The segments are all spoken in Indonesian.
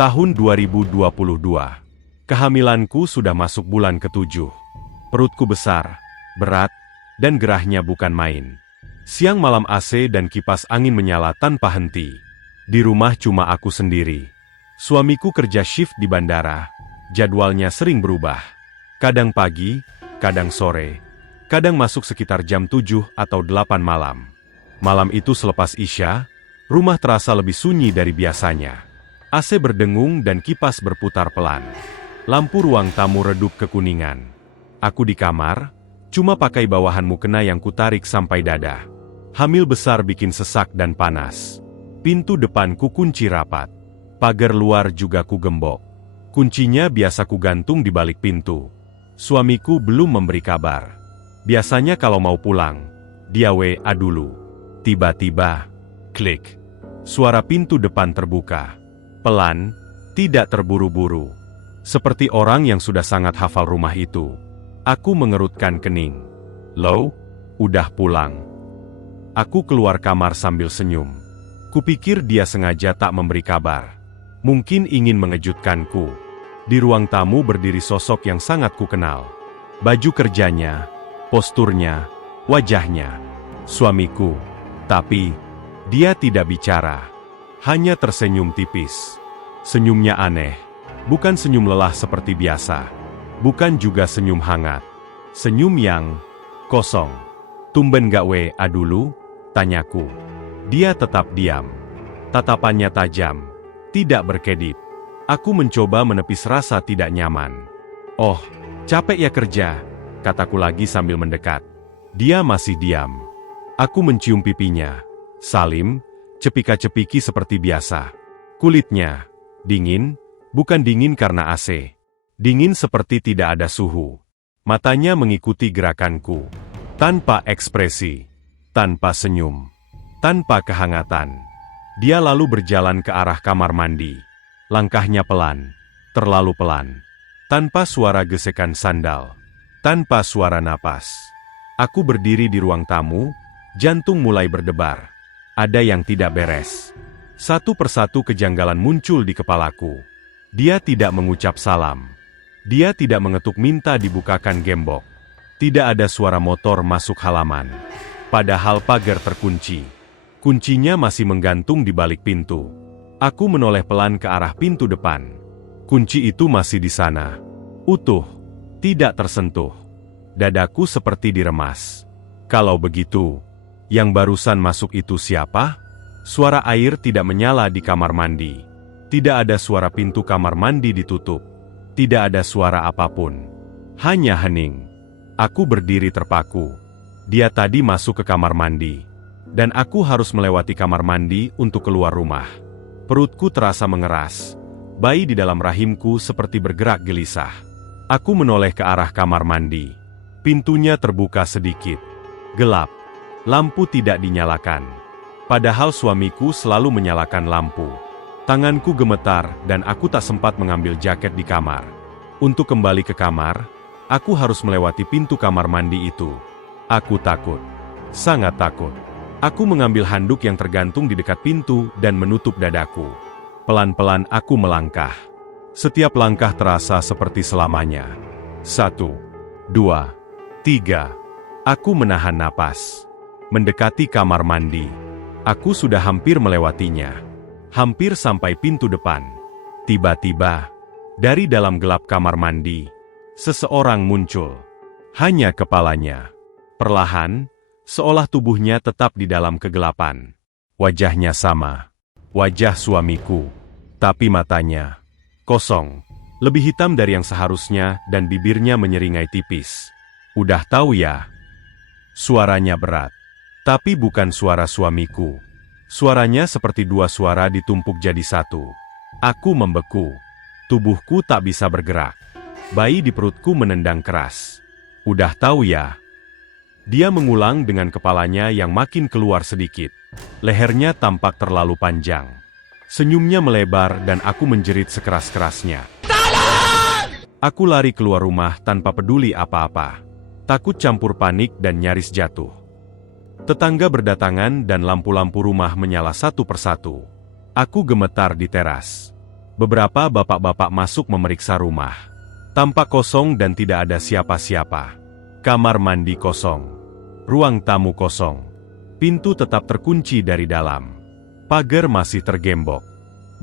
Tahun 2022. Kehamilanku sudah masuk bulan ke-7. Perutku besar, berat, dan gerahnya bukan main. Siang malam AC dan kipas angin menyala tanpa henti. Di rumah cuma aku sendiri. Suamiku kerja shift di bandara. Jadwalnya sering berubah. Kadang pagi, kadang sore. Kadang masuk sekitar jam 7 atau 8 malam. Malam itu selepas Isya, rumah terasa lebih sunyi dari biasanya. AC berdengung dan kipas berputar pelan. Lampu ruang tamu redup kekuningan. Aku di kamar, cuma pakai bawahan mukena yang kutarik sampai dada. Hamil besar bikin sesak dan panas. Pintu depan ku kunci rapat. Pagar luar juga ku gembok. Kuncinya biasa ku gantung di balik pintu. Suamiku belum memberi kabar. Biasanya kalau mau pulang, dia WA dulu. Tiba-tiba, klik. Suara pintu depan terbuka. Pelan, tidak terburu-buru. Seperti orang yang sudah sangat hafal rumah itu. Aku mengerutkan kening. Lo, udah pulang. Aku keluar kamar sambil senyum. Kupikir dia sengaja tak memberi kabar. Mungkin ingin mengejutkanku. Di ruang tamu berdiri sosok yang sangat kukenal. Baju kerjanya, posturnya, wajahnya. Suamiku. Tapi, dia tidak bicara. Hanya tersenyum tipis. Senyumnya aneh. Bukan senyum lelah seperti biasa. Bukan juga senyum hangat. Senyum yang kosong. Tumben gak WA dulu? Tanyaku. Dia tetap diam. Tatapannya tajam. Tidak berkedip. Aku mencoba menepis rasa tidak nyaman. Oh, capek ya kerja, kataku lagi sambil mendekat. Dia masih diam. Aku mencium pipinya. Salim, cepika-cepiki seperti biasa. Kulitnya dingin, bukan dingin karena AC. Dingin seperti tidak ada suhu. Matanya mengikuti gerakanku. Tanpa ekspresi. Tanpa senyum. Tanpa kehangatan. Dia lalu berjalan ke arah kamar mandi. Langkahnya pelan. Terlalu pelan. Tanpa suara gesekan sandal. Tanpa suara napas. Aku berdiri di ruang tamu. Jantung mulai berdebar. Ada yang tidak beres. Satu persatu kejanggalan muncul di kepalaku. Dia tidak mengucap salam. Dia tidak mengetuk minta dibukakan gembok. Tidak ada suara motor masuk halaman. Padahal pagar terkunci. Kuncinya masih menggantung di balik pintu. Aku menoleh pelan ke arah pintu depan. Kunci itu masih di sana. Utuh. Tidak tersentuh. Dadaku seperti diremas. Kalau begitu, yang barusan masuk itu siapa? Suara air tidak menyala di kamar mandi. Tidak ada suara pintu kamar mandi ditutup. Tidak ada suara apapun. Hanya hening. Aku berdiri terpaku. Dia tadi masuk ke kamar mandi. Dan aku harus melewati kamar mandi untuk keluar rumah. Perutku terasa mengeras. Bayi di dalam rahimku seperti bergerak gelisah. Aku menoleh ke arah kamar mandi. Pintunya terbuka sedikit. Gelap. Lampu tidak dinyalakan. Padahal suamiku selalu menyalakan lampu. Tanganku gemetar dan aku tak sempat mengambil jaket di kamar. Untuk kembali ke kamar, aku harus melewati pintu kamar mandi itu. Aku takut. Sangat takut. Aku mengambil handuk yang tergantung di dekat pintu dan menutup dadaku. Pelan-pelan aku melangkah. Setiap langkah terasa seperti selamanya. 1, 2, 3. Aku menahan napas. Mendekati kamar mandi. Aku sudah hampir melewatinya. Hampir sampai pintu depan. Tiba-tiba, dari dalam gelap kamar mandi, seseorang muncul. Hanya kepalanya. Perlahan, seolah tubuhnya tetap di dalam kegelapan. Wajahnya sama. Wajah suamiku. Tapi matanya kosong. Lebih hitam dari yang seharusnya dan bibirnya menyeringai tipis. Udah tahu ya? Suaranya berat. Tapi bukan suara suamiku. Suaranya seperti dua suara ditumpuk jadi satu. Aku membeku. Tubuhku tak bisa bergerak. Bayi di perutku menendang keras. Udah tahu ya? Dia mengulang dengan kepalanya yang makin keluar sedikit. Lehernya tampak terlalu panjang. Senyumnya melebar dan aku menjerit sekeras-kerasnya. Aku lari keluar rumah tanpa peduli apa-apa. Takut campur panik dan nyaris jatuh. Tetangga berdatangan dan lampu-lampu rumah menyala satu persatu. Aku gemetar di teras. Beberapa bapak-bapak masuk memeriksa rumah. Tampak kosong dan tidak ada siapa-siapa. Kamar mandi kosong. Ruang tamu kosong. Pintu tetap terkunci dari dalam. Pagar masih tergembok.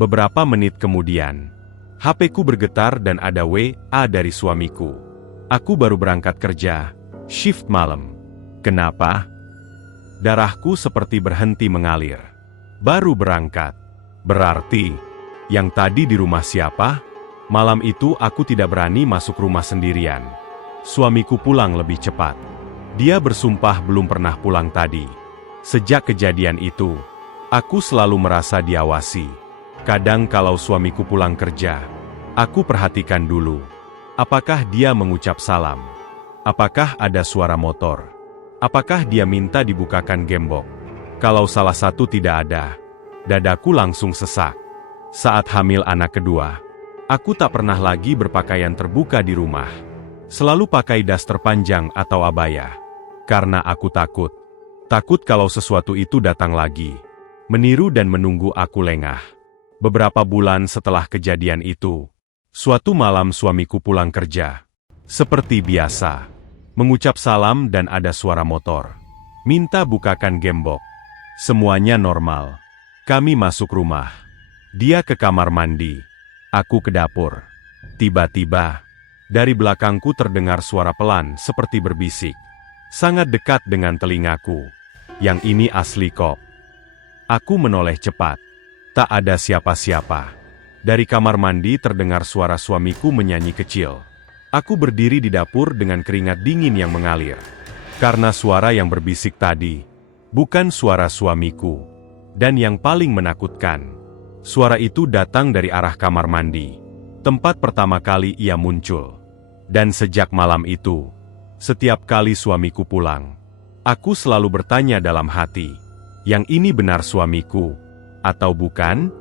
Beberapa menit kemudian, HP-ku bergetar dan ada WA dari suamiku. Aku baru berangkat kerja, shift malam. Kenapa? Darahku seperti berhenti mengalir. Baru berangkat. Berarti, yang tadi di rumah siapa? Malam itu aku tidak berani masuk rumah sendirian. Suamiku pulang lebih cepat. Dia bersumpah belum pernah pulang tadi. Sejak kejadian itu, aku selalu merasa diawasi. Kadang kalau suamiku pulang kerja, aku perhatikan dulu. Apakah dia mengucap salam? Apakah ada suara motor? Apakah dia minta dibukakan gembok? Kalau salah satu tidak ada, dadaku langsung sesak. Saat hamil anak kedua, aku tak pernah lagi berpakaian terbuka di rumah. Selalu pakai daster panjang atau abaya. Karena aku takut. Takut kalau sesuatu itu datang lagi. Meniru dan menunggu aku lengah. Beberapa bulan setelah kejadian itu, suatu malam suamiku pulang kerja. Seperti biasa, mengucap salam dan ada suara motor. Minta bukakan gembok. Semuanya normal. Kami masuk rumah. Dia ke kamar mandi. Aku ke dapur. Tiba-tiba, dari belakangku terdengar suara pelan seperti berbisik. Sangat dekat dengan telingaku. Yang ini asli kok. Aku menoleh cepat. Tak ada siapa-siapa. Dari kamar mandi terdengar suara suamiku menyanyi kecil. Aku berdiri di dapur dengan keringat dingin yang mengalir. Karena suara yang berbisik tadi, bukan suara suamiku. Dan yang paling menakutkan, suara itu datang dari arah kamar mandi. Tempat pertama kali ia muncul. Dan sejak malam itu, setiap kali suamiku pulang, aku selalu bertanya dalam hati, yang ini benar suamiku, atau bukan?